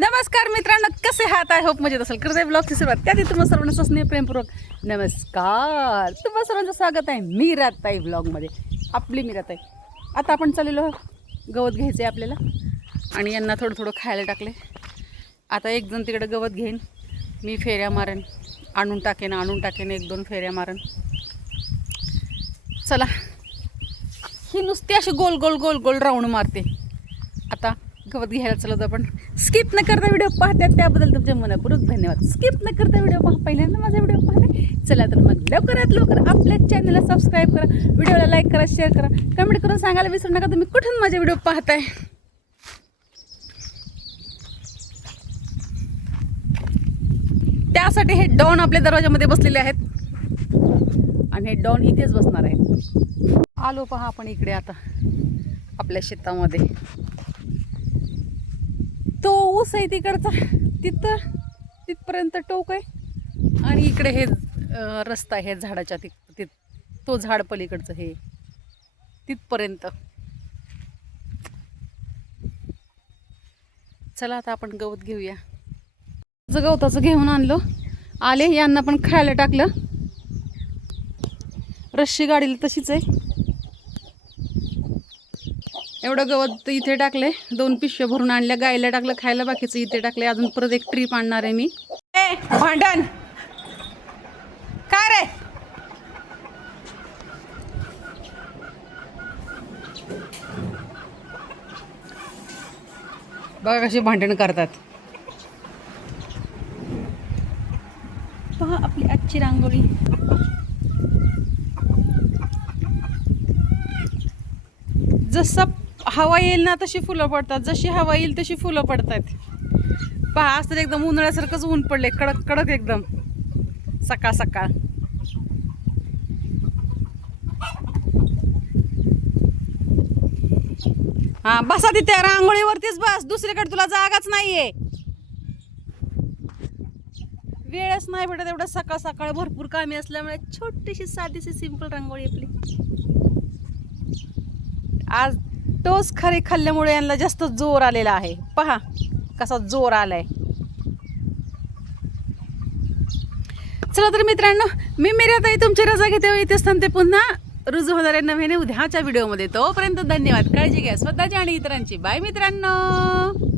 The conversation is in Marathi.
नमस्कार मित्रांनो, कसे आहात? आय होप मजेत असेल. करते ब्लॉगची सुरुवात त्यात तुम्हा सर्वांना स्नेह प्रेमपूर्वक नमस्कार. तुम्हा सर्वांचं स्वागत आहे मीराताई ब्लॉगमध्ये. आपली मीराताई. आता आपण चाललेलो गवत घ्यायचं आहे आपल्याला आणि यांना थोडं थोडं खायला टाकले. आता एक जण तिकडे गवत घेईन, मी फेऱ्या मारेन, आणून टाकेन एक दोन फेऱ्या मारेन. चला, ही नुसती अशी गोल गोल गोल गोल राऊंड मारते. आता गवत घ्यायला चलत आपण. स्किप न करता व्हिडिओ पाहतात त्याबद्दल तुमचे मनपूर्वक धन्यवाद. स्किप न करता व्हिडिओ पहिल्यांदा माझा व्हिडिओ पाहते. चला तर मग लवकरात लवकर आपल्या चॅनलला सबस्क्राईब करा, व्हिडिओला लाईक करा, शेअर करा, कमेंट करून सांगायला विसरू नका तुम्ही कुठून माझे व्हिडिओ पाहताय. त्यासाठी हे डॉन आपल्या दरवाजामध्ये बसलेले आहेत आणि हे डॉन इथेच बसणार आहेत. आलो पहा आपण इकडे आता आपल्या शेतामध्ये. तो ऊस आहे तिकडचा, तिथपर्यंत टोक आहे आणि इकडे हे रस्ता आहे झाडाच्या तो झाड पलीकडचं हे तिथपर्यंत. चला आता आपण गवत घेऊया. गवताचं घेऊन आले, यांना पण खायला टाकलं. रश्शी गाडीला तशीच आहे. एवढं गवत इथे टाकले, 2 पिशव्या भरून आणल्या, गायला टाकलं खायला, बाकीचं इथे टाकले. अजून परत एक ट्रीप आणणार आहे मी. भांडण काय रे? बघा कशी भांडण करतात. पहा आपली आजची रांगोळी. जसं हवा येईल ना तशी फुलं पडतात, जशी हवा येईल तशी फुलं पडतात. पहा आज तर एकदम उन्हाळ्यासारखंच ऊन पडले, कडक कडक एकदम सकाळ सकाळ. हा बसा तिथे रांगोळीवरतीच बस, दुसरीकडे तुला जागाच नाहीये. वेळच नाही भेटत एवढं सकाळ सकाळ, भरपूर कामे असल्यामुळे छोटीशी साधीशी सिंपल रांगोळी आपली. आज टोस खरी खाल्ल्यामुळे यांना जास्त जोर आलेला आहे. पहा कसा जोर आलाय. चला तर मित्रांनो, मी मीराताई तुमची रजा घेते. इथेच थांबते, पुन्हा रुजू होणार आहे नव्याने उद्याच्या व्हिडिओमध्ये. तोपर्यंत धन्यवाद. काळजी घ्या स्वतःची आणि इतरांची. बाय मित्रांनो.